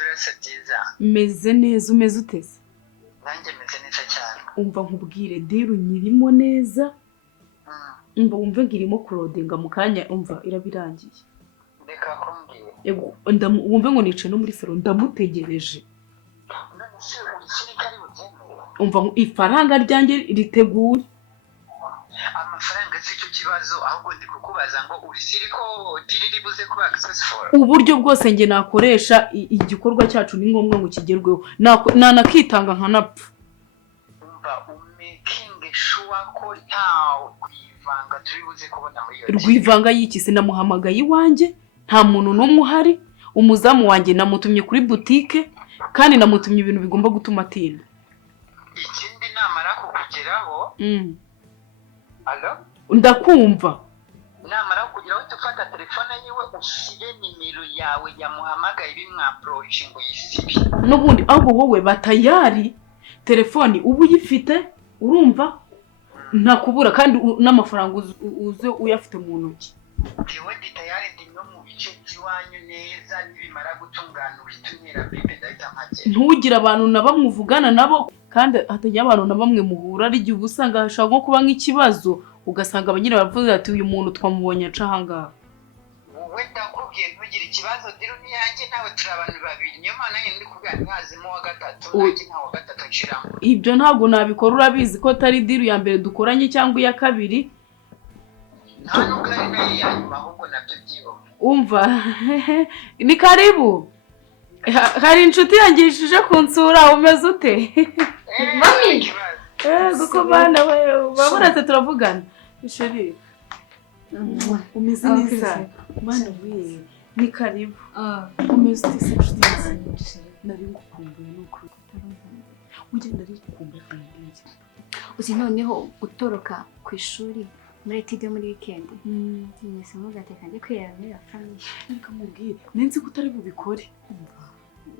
birasa byiza. Meze neza umeze utese. Nanjye meze neza cyane. Umva nkubwire deru nyirimo neza. Umva wumve ngirimo kurodinga mu kanya umva irabirangiye. Reka kumbwira. Yego wumve ngo nice no muri salon ndamutegereje. Umva ifaranga ryanjye riteguye. Amafaranga cyo kibazo ahubwo ndi kukubaza ngo urisiriko diriri buze kuba successful. Uburyo bwose nge nakoresha igikorwa cyacu ni ngombwa ngo kigerweho. Nakitanga nkanapfa. Umva making sure ko ntawe kwivanga turi buze kubona muri yo. Rwivanga yikise namuhamagaye iwanjye nta muntu n'umwe uhari. Umuzamu wanjye namutumye kuri boutique kandi namutumye ibintu bigomba gutuma atinda. Ikindi namara kukugeraho Allo? Ndakumva. Namara kugeraho tufata telefone yiwe ushyire nimero yawe yamuhamagaye bimwaprochinga uyisibi. N'ubundi ahubwo wowe batayari telefone ubu yifite urumva ntakubura kandi n'amafaranga uze uyafite mu ntoki. Jewe ditayari ndi no mu bice by'iwanyu neza nibimara gutungana ubitumira bibe ndahita mpagera. Ntugira abantu na bamwe uvugana nabo kandi hatajya abantu na bamwe muhura ari gihe ubusanga hashaka nko kuba nk'ikibazo ugasanga abanyine bavuze ati uyu muntu twamubonye aca hangaha. Wowe ndakubwiye ntugire ikibazo diro ni yanjye nawe turi abantu babiri niyo mana nyine ndi kubwira mwazimo wa gatatu nanjye nta wa gatatu nshiramo. Ibyo ntabwo nabikora urabizi ko tari diro ya mbere dukoranye cyangwa iya kabiri. Nta nubwo ari nayo ya nyuma ahubwo nabyo byibo. Umva ni karibu. Hari inshuti yangishije kunsura umeze ute? Mami. Guko bana we baburate turavugana. Isheri. Umeze neza. Mana we ni karibu. Umeze ute inshuti yanjye? Nari ngukumbuye nuko ugenda ari gukumbuye kandi. Uzi noneho utoroka ku ishuri muri tide muri weekend. Nise mugateka ndi kwiyamira family. Nikamubwire nenzi kutari bubikore.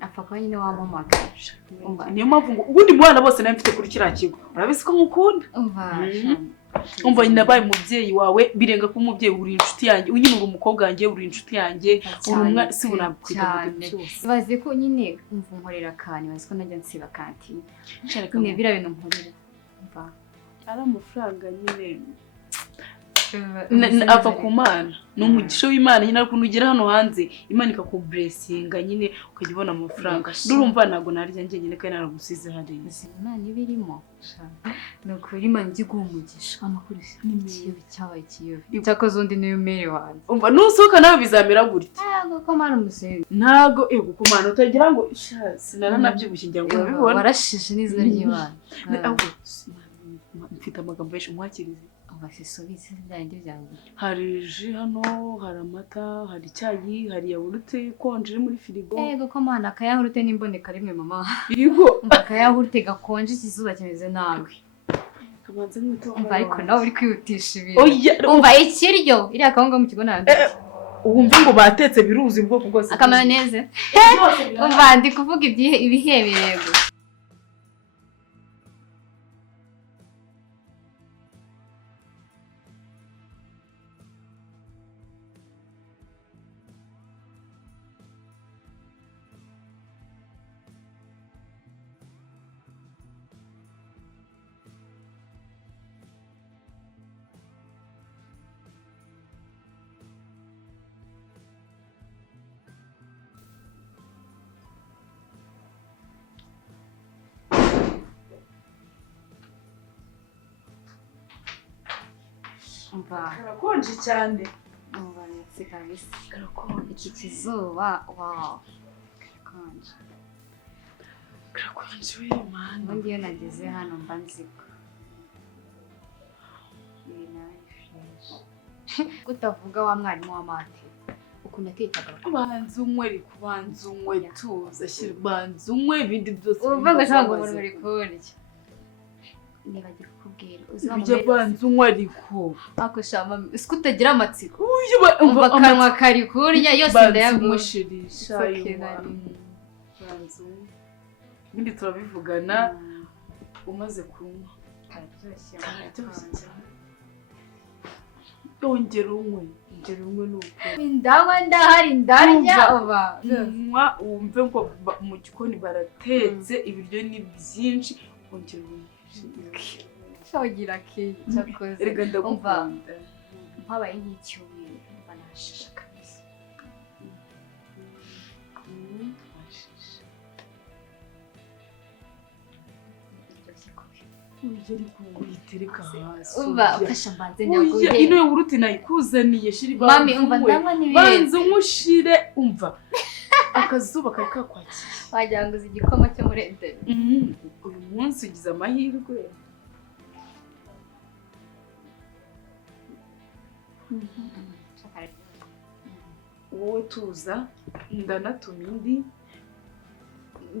Apfa kwa nyine wamamagaje. Niyo mpamvu ngo ubundi mwana bose nawe mfite kuri kiriya kigo. Urabizi ko mukunda? Umva nyine nabaye umubyeyi wawe birenga ko umubyeyi uri inshuti yanjye. Unyine uri umukobwa wanjye uri inshuti yanjye. Urumwa si bunakwita byose. Bazi ko nyine umva nkorera kani bazi ko najya nsiba kanti. Nyine bira bintu nkorera. Umva ari amafaranga nyine ava ku Mana n'umugisha w'Imana nyine ariko nugera hano hanze Imana ikakublessinga nyine ukajya ubona amafaranga. Ndurumva nago narya njye nyine kandi naragusize hariya. Imana ibirimo nukuri Imana igiguha umugisha amakuru n'ikiyo cyabaye kiyo cyakoze undi niyo mere wanjye. Umva nusohoka nawe bizamera gutya. Ntago ko Mana umusenyi ntago ku Mana utagira ngo sinara nabyibushye ngira ngo urabibona. Warashije n'izina ry'Imana. Mfite amagambo menshi mwakirize. Abasisubize byandi byanjye. Hari ji hano, hari amata, hari icyayi, hari yawurute ikonje muri firigo. Yego ko Mana akayahurute n'imboneka rimwe mama. Yego akayahurute gakonje ikizuba kimeze nawe. Kabanze mwito. Umva ariko nawe uri kwihutisha ibintu. Umva ikiryo iri akahunga mu kigo nande. Ubumve ngo batetse biruzi ubwoko bwose. Akamaneze. Umva ndi kuvuga ibihebeye gusa. Karakonje cyane. Umva yatse kabisa. Karakonje iki kizuba wow. Karakonje. Karakonje we man. Ubundi iyo nageze hano mba nziko. Kutavuga wa mwarimu wa mate. Ukuntu atitaga. Kubanza umwe ari kubanza umwe tuza shyira banza umwe ibindi byose. Uvuga ngo cyangwa umuntu uri kurya. Nibagiye kukubwira uzamubera banza unywa ariko akoshama isiko utagira amatsiko umva akanwa kari kurya yose ndayamushirisha banza ibindi turabivugana umaze kunywa yongera unywe ongera umwe ni ukuri ndanywa ndahari ndarya oba wumve ngo mu gikoni baratetse ibiryo ni byinshi ongera umwe shogira ke cyakoze erega ndagukunda mpabaye nk'icyumweru banashisha kabisa Uje ariko uyitereka hasi uba ufasha mbanze nyaguhe ino yogurute nayikuzaniye shiri mami umva ndanywa n'ibindi banze umushire umva akazuba kari kakwakiye wagira ngo uzi igikoma cyo muri Edeni uyu munsi ugize amahirwe wowe tuza ndanatuma indi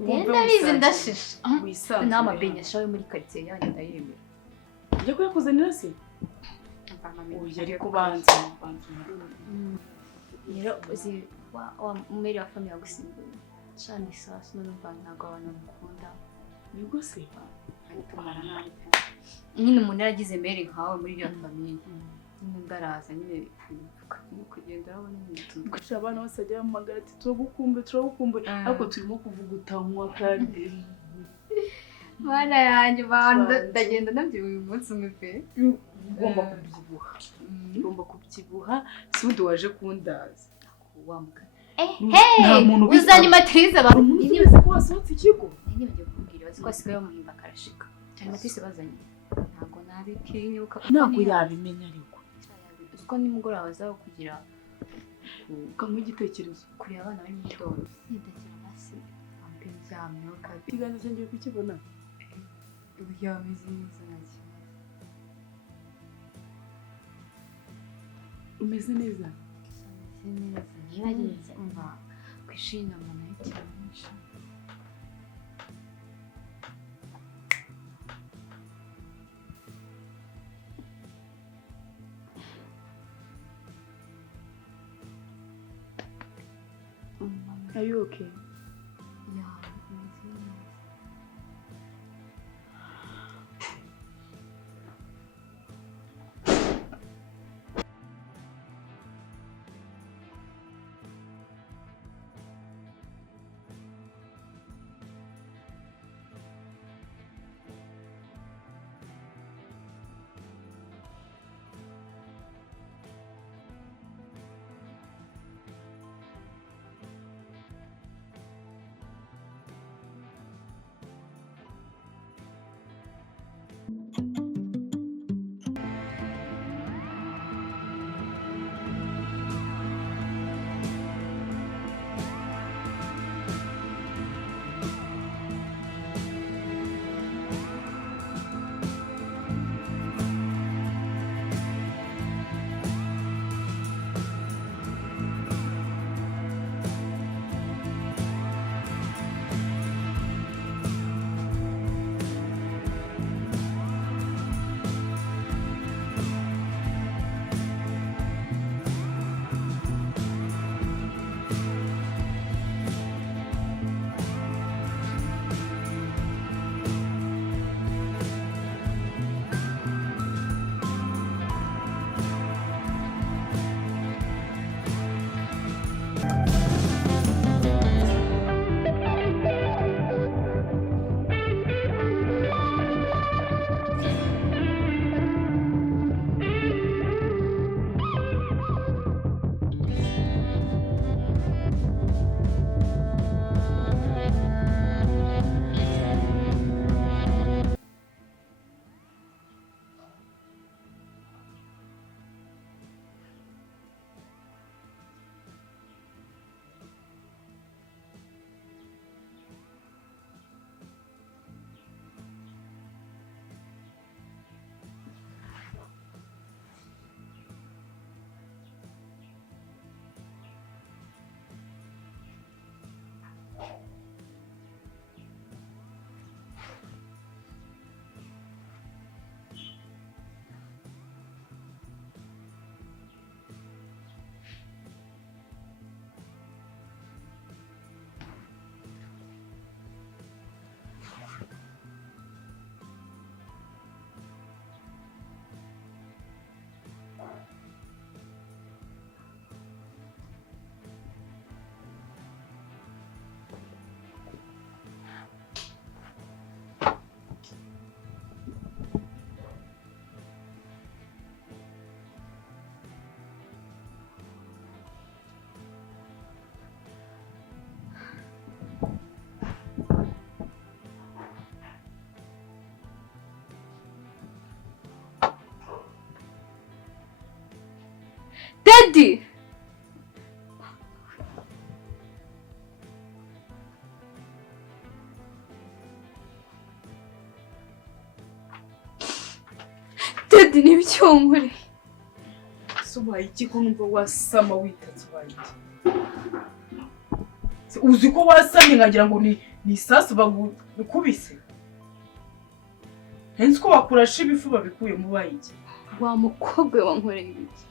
Ndenda bizi ndashisha wisanzwe nta mabenya shawe muri quartier yanyu ndayemera ujya kuyakuzanira se uyu ariko banza rero uzi wa mumeri wa famille yagusimbuye cyane sasa numva ntago abantu mukunda nibwo se aritumara nabi nyine umuntu yaragize mere nkawe muri iyo famille nyine ndaraza nyine kugenda abona ibintu gushira abana bose ajya bamagara ati turagukumbuye ariko turimo kuvuga utanywa kandi mana yanjye banda ndagenda nabyo uyu munsi umwe pe ugomba kubyibuha si undi waje kundaza wamuka uzanye matrize abantu niba ko wasohotse ikigo niba ngiye kubwira bazi ko asigaye bamuhimba karashika cyane matrize bazanye ntago nabitinyuka ntago yabimenya ariko uko nimugoroba bazaho kugira ukamwe igitekerezo kuri abana bari mu gitondo ndagira basi ambe byamye kandi ikiganza cyanjye kukibona uburyo bameze neza nacyo umeze neza niba ageze umva ku ishuri inama nayo cyane Are you okay? Yeah, Daddy! Daddy n'ibiki wankoreye? Subaye iki ko numva wasama witatse ubaye iki? Uzi ko wasamye nkagira ngo ni isasu bagukubise? Hensi ko wakurasha ibifu babikuye mu baye iki? Wa mukobwa wankoreye iki?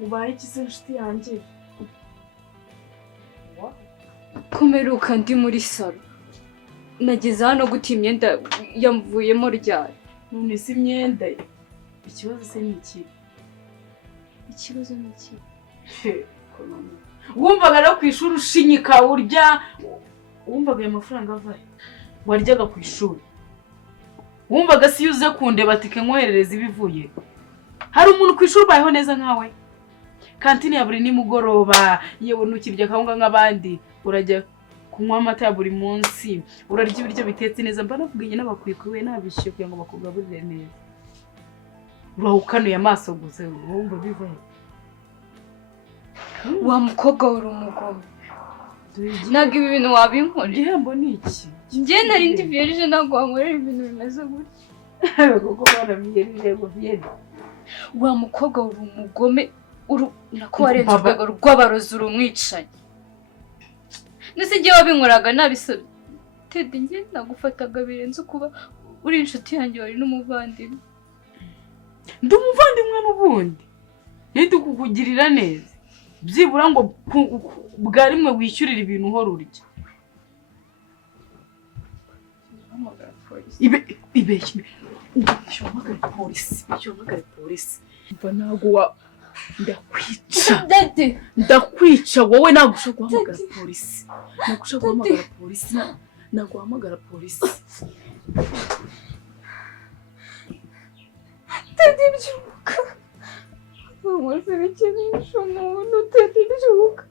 Ubaye iki se nshuti yanjye? Komeruka ndi muri salo. Nageze hano guta imyenda yamvuyemo ryari. None si imyenda. Ikibazo se ni iki? Ikibazo ni iki? Wumvaga no ku ishuri ushinyika urya, wumvaga ayo mafaranga avahe? Waryaga ku ishuri. Wumvaga si yuze kundeba ati ke nkoherereza ibivuye. Hari umuntu ku ishuri bayeho neza nkawe? Kantine ya buri nimugoroba, yewe nukirya kawunga nk'abandi, urajya kunywa amata ya buri munsi, urarya ibiryo bitetse neza, mba navuganye n'abakwikuwe nabishiye kugira ngo bakugaburire neza. Urahukanuye amaso gusa, wumva bivahe? Wa mukobwa uri umugome. Ntabwo ibi bintu wabinkora. Igihembo ni iki? Njye nari ndi vierge ntabwo wankorera ibintu bimeze gutya. Kuko bana vierge ngo vierge. Wa mukobwa uri umugome, nako warenze urwego rw'abarozi uri umwicanyi. Nese njye wabinkoraga nabisabye. Teddy njye nagufataga birenze kuba uri inshuti yanjye wari n'umuvandimwe. Ndi umuvandimwe n'ubundi. Ndi kukugirira neza. Byibura ngo bwarimwe wishyurira ibintu uhora urya. Ibeshye. Ubishomagara polisi. Mva nago ndakwica. Daddy, ndakwica wowe nagusha guhamagara polisi. Naguhamagara polisi. Daddy byuka. Umusore ikinisho umuntu Daddy byuka.